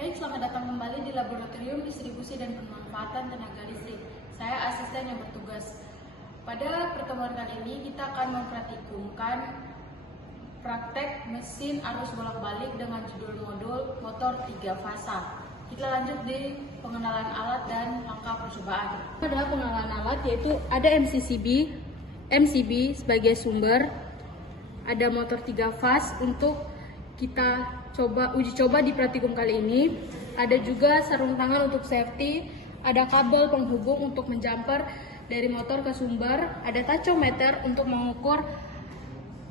Baik, selamat datang kembali di Laboratorium Distribusi dan Pemanfaatan Tenaga Listrik. Saya asisten yang bertugas. Pada pertemuan kali ini kita akan mempraktikumkan praktek mesin arus bolak-balik dengan judul modul motor 3 fasa. Kita lanjut di pengenalan alat dan langkah percobaan. Adalah pengenalan alat, yaitu ada MCB sebagai sumber, ada motor 3 fas untuk kita uji coba di praktikum kali ini. Ada juga sarung tangan untuk safety, ada kabel penghubung untuk menjumper dari motor ke sumber, ada tachometer untuk mengukur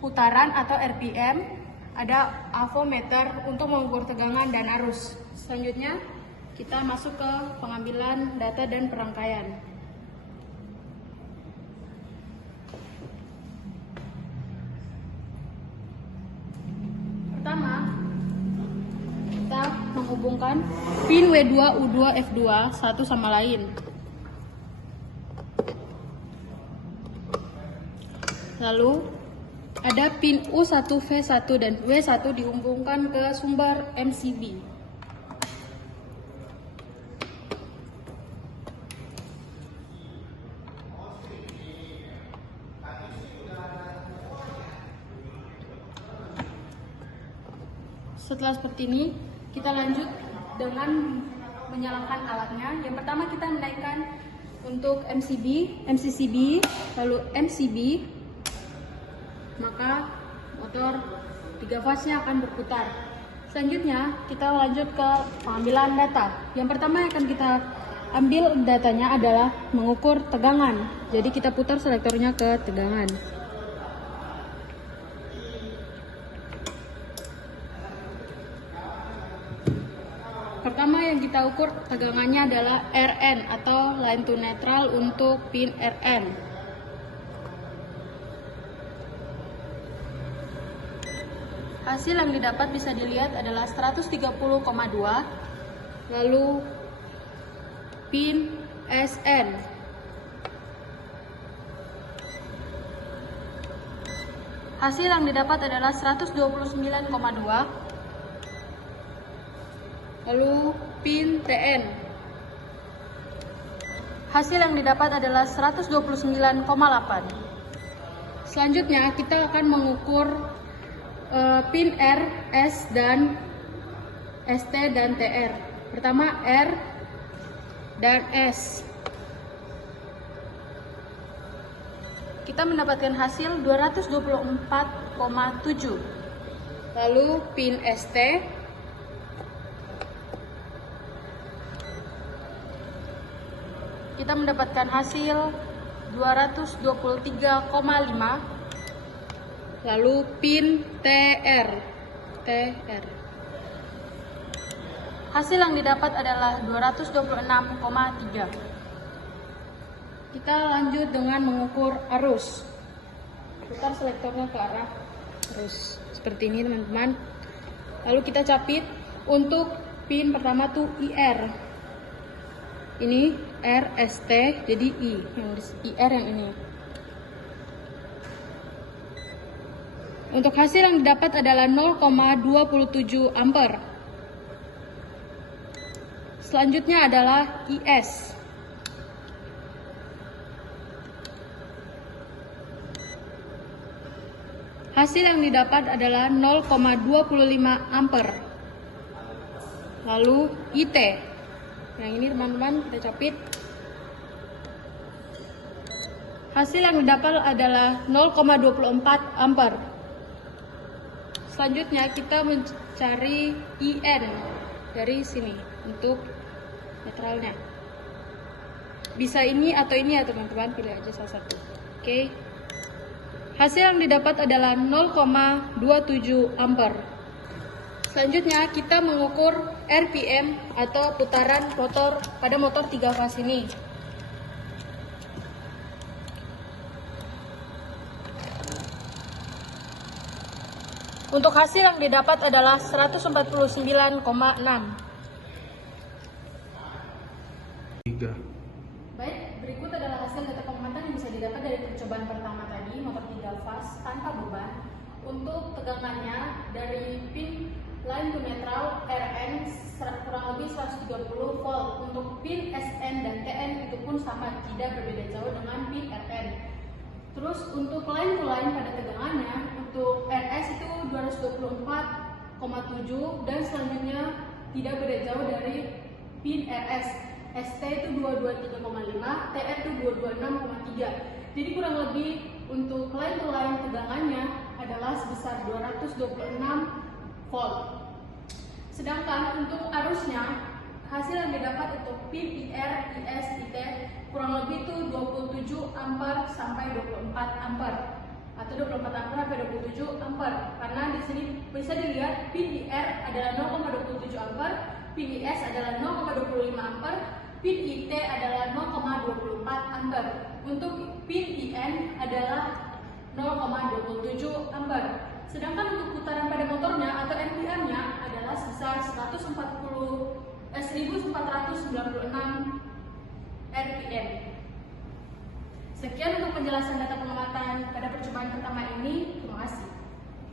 putaran atau RPM, ada avometer untuk mengukur tegangan dan arus. Selanjutnya kita masuk ke pengambilan data dan perangkaian. Pertama, kita menghubungkan pin W2, U2, F2 satu sama lain. Lalu ada pin U1, V1 dan W1 dihubungkan ke sumber MCB. Setelah seperti ini, kita lanjut dengan menyalakan alatnya. Yang pertama kita menaikkan untuk MCCB, lalu MCB, maka motor 3 fasnya akan berputar. Selanjutnya kita lanjut ke pengambilan data. Yang pertama yang akan kita ambil datanya adalah mengukur tegangan. Jadi kita putar selektornya ke tegangan. Pertama yang kita ukur tegangannya adalah RN atau line to neutral untuk pin RN. Hasil yang didapat bisa dilihat adalah 130,2. Lalu pin SN. Hasil yang didapat adalah 129,2. Lalu pin TN. Hasil yang didapat adalah 129,8. Selanjutnya kita akan mengukur pin R, S, dan ST dan TR. Pertama R dan S. Kita mendapatkan hasil 224,7. Lalu pin ST. Kita mendapatkan hasil 223,5. Lalu pin TR. Hasil yang didapat adalah 226,3. Kita lanjut dengan mengukur arus. Putar selektornya ke arah arus. Seperti ini teman-teman. Lalu kita capit untuk pin pertama tuh IR. Ini R, ST, jadi I, yang IR yang ini. Untuk hasil yang didapat adalah 0,27 ampere. Selanjutnya adalah IS. Hasil yang didapat adalah 0,25 ampere. Lalu IT. Yang ini teman-teman kita capit. Hasil yang didapat adalah 0,24 ampere. Selanjutnya kita mencari IN dari sini untuk netralnya. Bisa ini atau ini ya teman-teman, pilih aja salah satu. Oke. Hasil yang didapat adalah 0,27 ampere. Selanjutnya kita mengukur RPM atau putaran motor pada motor 3 fas ini. Untuk hasil yang didapat adalah 149,6. Baik, berikut adalah hasil data pengamatan yang bisa didapat dari percobaan pertama tadi, motor 3 fas tanpa beban. Untuk tegangannya dari pin line to neutral RN kurang 130 volt. Untuk pin SN dan TN itu pun sama, tidak berbeda jauh dengan pin RN. Terus untuk line to line pada tegangannya, untuk RS itu 224,7 dan selanjutnya tidak beda jauh dari pin RS. ST itu 223,5, TN itu 226,3. Jadi kurang lebih untuk line to line tegangannya adalah sebesar 226 volt. Sedangkan untuk arusnya, hasil yang didapat untuk pin IR, IS, IT kurang lebih itu 27 ampere sampai 24 ampere atau 24 ampere sampai 27 ampere. Karena di sini bisa dilihat pin IR adalah 0,27 ampere, pin IS adalah 0,25 ampere, pin IT adalah 0,24 ampere. Untuk pin IN adalah 0,27 ampere. Sedangkan untuk putaran pada motornya atau RPM-nya adalah sebesar 1496 RPM. Sekian untuk penjelasan data pengamatan pada percobaan pertama ini. Terima kasih.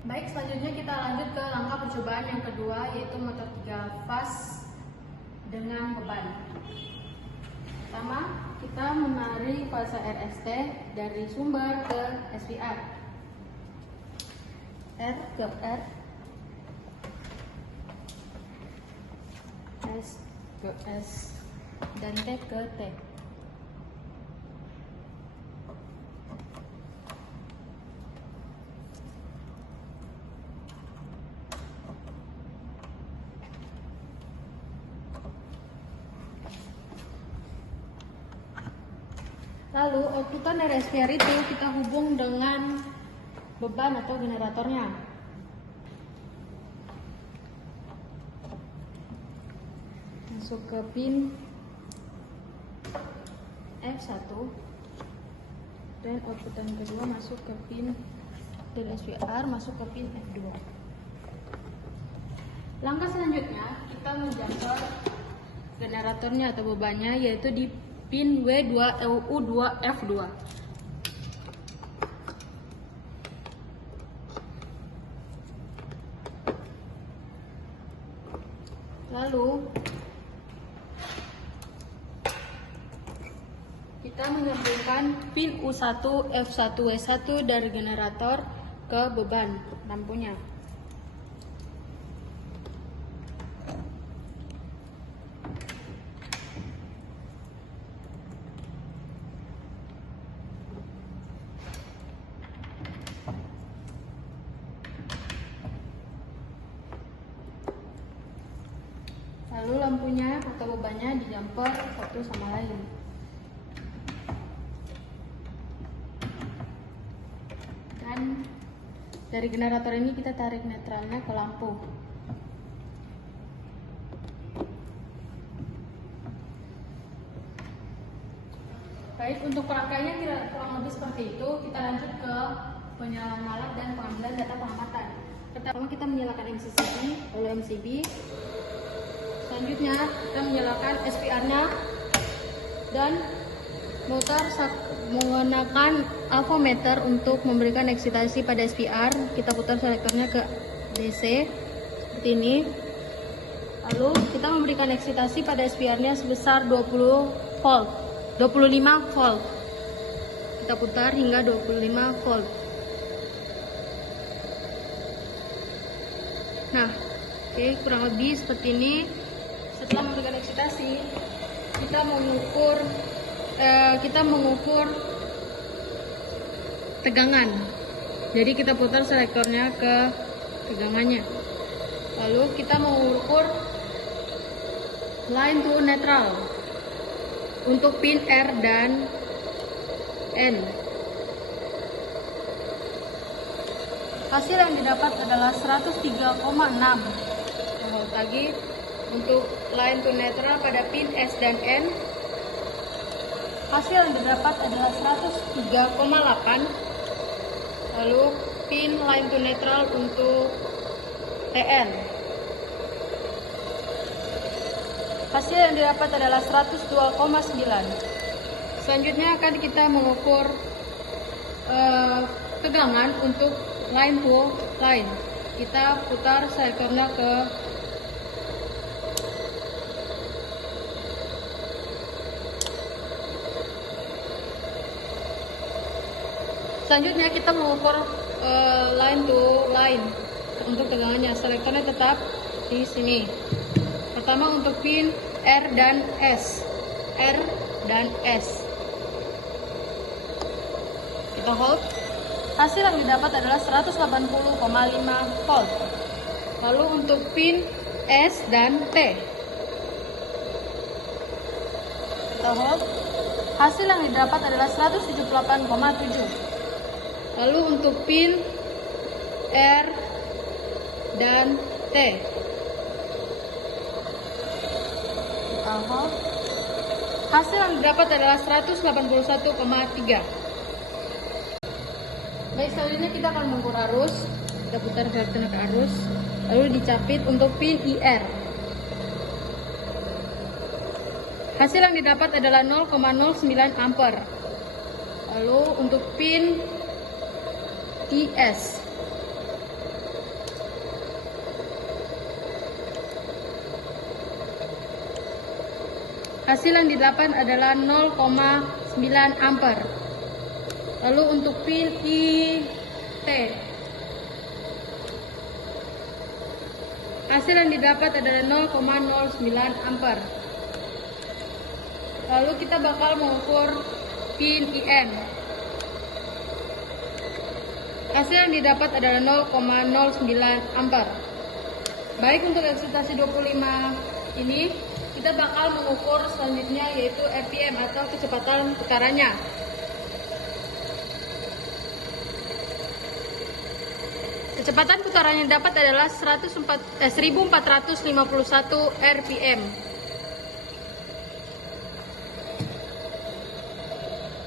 Baik, selanjutnya kita lanjut ke langkah percobaan yang kedua, yaitu motor 3 fase dengan beban. Pertama, kita menarik fase RST dari sumber ke SVR. R ke R, S ke S, dan T ke T. Lalu outputan dari SVR itu kita hubung dengan beban atau generatornya. Masuk ke pin F1 dan outputan kedua masuk ke pin dari SVR, masuk ke pin F2. Langkah selanjutnya kita menjangkau generatornya atau bebannya, yaitu di pin W2 U2 F2. Lalu kita menyambungkan pin U1 F1 W1 dari generator ke beban lampunya. Lalu lampunya atau bebannya dijamper satu sama lain. Dan dari generator ini kita tarik netralnya ke lampu. Baik, untuk perangkainya kurang lebih seperti itu. Kita lanjut ke penyalaan alat dan pengambilan data pengamatan. Pertama kita menyalakan MCB, lalu MCB. Selanjutnya kita menyalakan SPR-nya dan motor menggunakan avometer untuk memberikan eksitasi pada SPR. Kita putar selektornya ke DC seperti ini. Lalu kita memberikan eksitasi pada SPR-nya sebesar 25 volt. Kita putar hingga 25 volt. Nah, oke, kurang lebih seperti ini. Setelah memberikan eksitasi, kita mengukur tegangan. Jadi kita putar selektornya ke tegangannya. Lalu kita mengukur line to neutral untuk pin R dan N. Hasil yang didapat adalah 103,6 volt lagi. Untuk line to neutral pada pin S dan N, hasil yang didapat adalah 103,8. Lalu pin line to neutral untuk TN, hasil yang didapat adalah 102,9. Selanjutnya akan kita mengukur tegangan untuk line to line. Kita putar selektornya ke Selanjutnya kita mengukur line to line untuk tegangannya. Selektornya tetap di sini. Pertama untuk pin R dan S. R dan S. Kita hold. Hasil yang didapat adalah 180,5 volt. Lalu untuk pin S dan T. Kita hold. Hasil yang didapat adalah 178,7. Lalu untuk pin R dan T. Kita hold. Hasil yang didapat adalah 181,3. Baik, selanjutnya kita akan mengukur arus. Kita putar selektor ke arus, lalu dicapit untuk pin IR. Hasil yang didapat adalah 0,09 ampere. Lalu untuk pin TS. Hasil yang didapat adalah 0,9 ampere. Lalu untuk pin IT. Hasil yang didapat adalah 0,09 ampere. Lalu kita bakal mengukur pin IM. Hasil yang didapat adalah 0,09 ampere. Baik, untuk eksitasi 25 ini kita bakal mengukur selanjutnya yaitu RPM atau kecepatan putarannya. Kecepatan putaran yang dapat adalah 1451 RPM.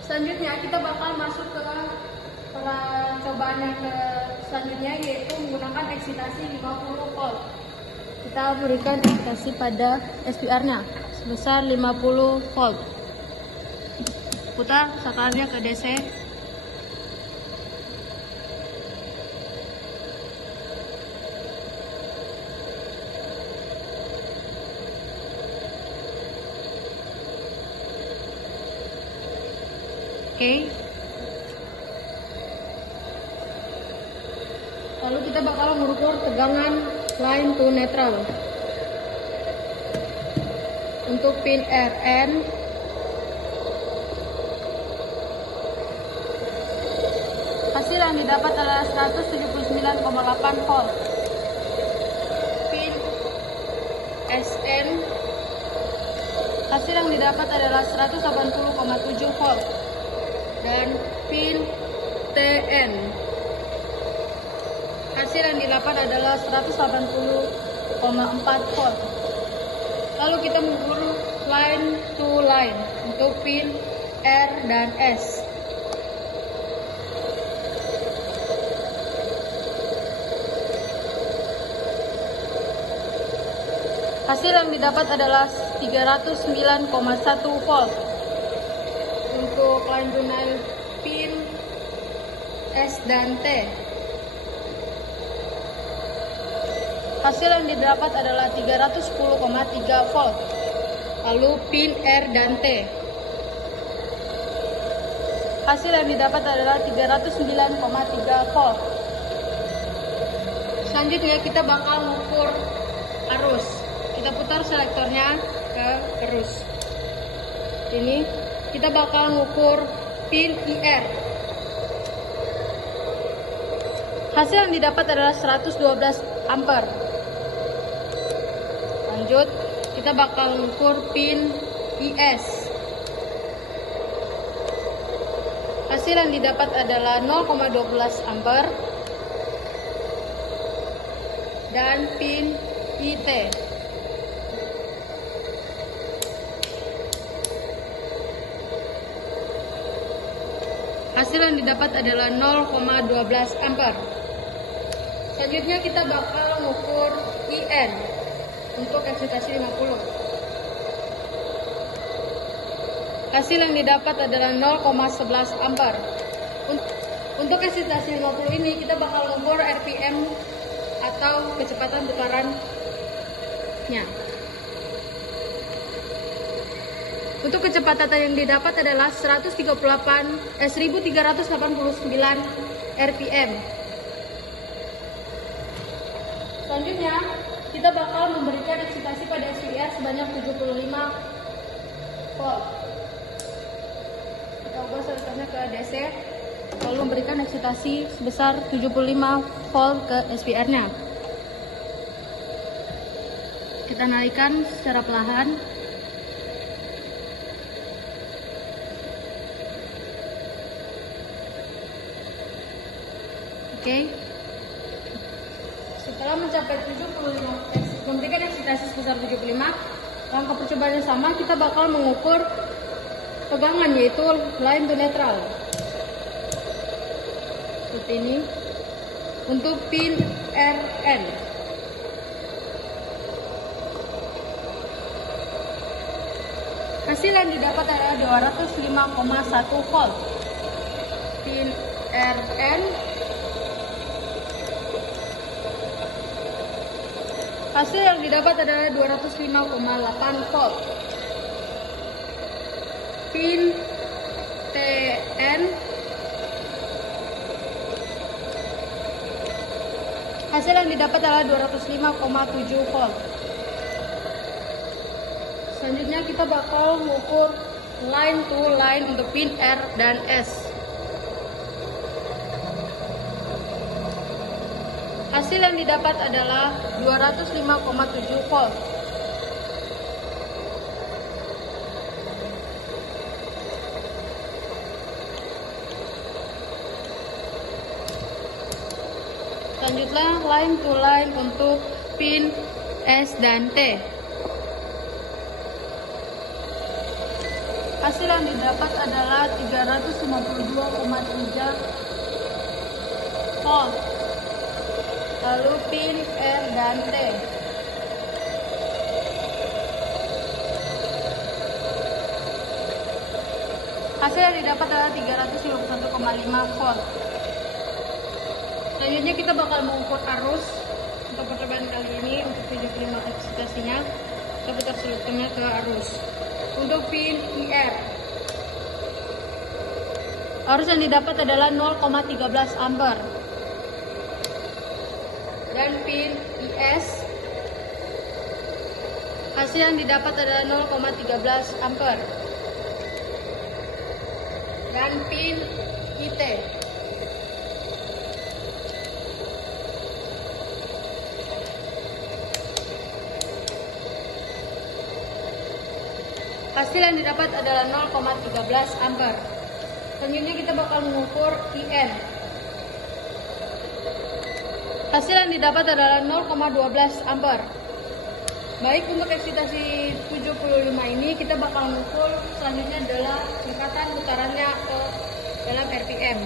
Selanjutnya kita bakal masuk ke percobaan yang selanjutnya yaitu menggunakan eksitasi 50 volt. Kita berikan eksitasi pada SPR-nya sebesar 50 volt. Putar sakarnya ke DC. Oke. Lalu kita bakal mengukur tegangan line to neutral. Untuk pin RN, hasil yang didapat adalah 179,8 volt. Pin SN, hasil yang didapat adalah 180,7 volt. Dan pin TN, hasil yang didapat adalah 180,4 volt. Lalu kita mengukur line to line untuk pin R dan S. Hasil yang didapat adalah 309,1 volt. Untuk line to line pin S dan T, hasil yang didapat adalah 310,3 volt. Lalu pin R dan T, hasil yang didapat adalah 309,3 volt. Selanjutnya kita bakal mengukur arus. Kita putar selektornya ke arus. Ini kita bakal mengukur pin IR. Hasil yang didapat adalah 112 ampere. Lanjut, kita bakal mengukur pin IS. Hasil yang didapat adalah 0,12 ampere. Dan pin IT. Hasil yang didapat adalah 0,12 ampere. Selanjutnya kita bakal mengukur IN untuk eksitasi 50. Hasil yang didapat adalah 0,11 ampere. Untuk eksitasi 50 ini kita bakal mengukur RPM atau kecepatan putarannya. Untuk kecepatan yang didapat adalah 1389 RPM. Selanjutnya, kita bakal memberikan eksitasi pada SVR sebanyak 75 volt. Kita ubah seterusnya ke DC, lalu memberikan eksitasi sebesar 75 volt ke SVR-nya. Kita naikkan secara perlahan. Oke. Setelah mencapai 75, memberikan eksitasi sebesar 75, langkah percobaan yang sama kita bakal mengukur tegangan, yaitu line to neutral. Seperti ini. Untuk pin RN. Hasil yang didapat adalah 205,1 volt. Pin RN. Hasil yang didapat adalah 205,8 volt. Pin TN. Hasil yang didapat adalah 205,7 volt. Selanjutnya kita bakal mengukur line to line untuk pin R dan S. Hasil yang didapat adalah 205,7 volt. Selanjutnya line to line untuk pin S dan T. Hasil yang didapat adalah 352,3 volt. Lalu pin R dan T. Hasil yang didapat adalah 351,5 volt. Selanjutnya kita bakal mengukur arus untuk percobaan kali ini. Untuk 75 eksitasinya, kita putar selututnya ke arus. Untuk pin IR, arus yang didapat adalah 0,13 ampere. Dan pin IS, hasil yang didapat adalah 0,13 ampere. Dan pin IT, hasil yang didapat adalah 0,13 ampere. Selanjutnya kita bakal mengukur IN. Hasil yang didapat adalah 0,12 ampere. Baik, untuk eksitasi 75 ini kita bakal mengukur selanjutnya adalah tingkatan putarannya ke dalam RPM.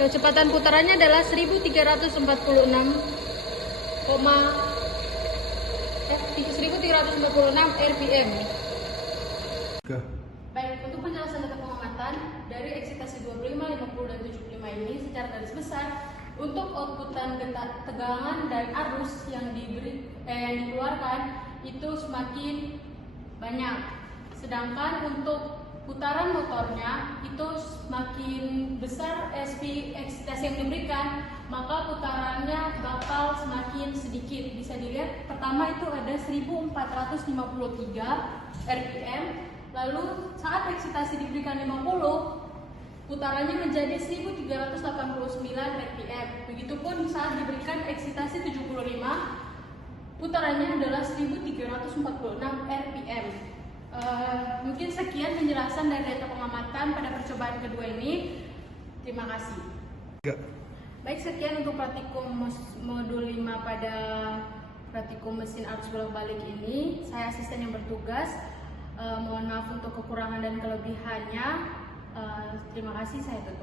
Kecepatan putarannya adalah 1346 RPM. Baik, untuk penjelasan data pengamatan dari eksitasi 25, 50, dan 75 ini secara garis besar, untuk outputan tegangan dan arus yang dikeluarkan itu semakin banyak. Sedangkan untuk putaran motornya itu semakin besar eksitasi yang diberikan, maka putarannya bakal semakin sedikit. Bisa dilihat pertama itu ada 1453 RPM, lalu saat eksitasi diberikan 50, putarannya menjadi 1389 RPM. Begitupun saat diberikan eksitasi 75, putarannya adalah 1346 RPM. Mungkin sekian penjelasan dari data pengamatan pada percobaan kedua ini. Terima kasih. Baik, sekian untuk praktikum modul 5 pada praktikum mesin arus bolak-balik ini. Saya asisten yang bertugas. Mohon maaf untuk kekurangan dan kelebihannya. Terima kasih, saya tutup.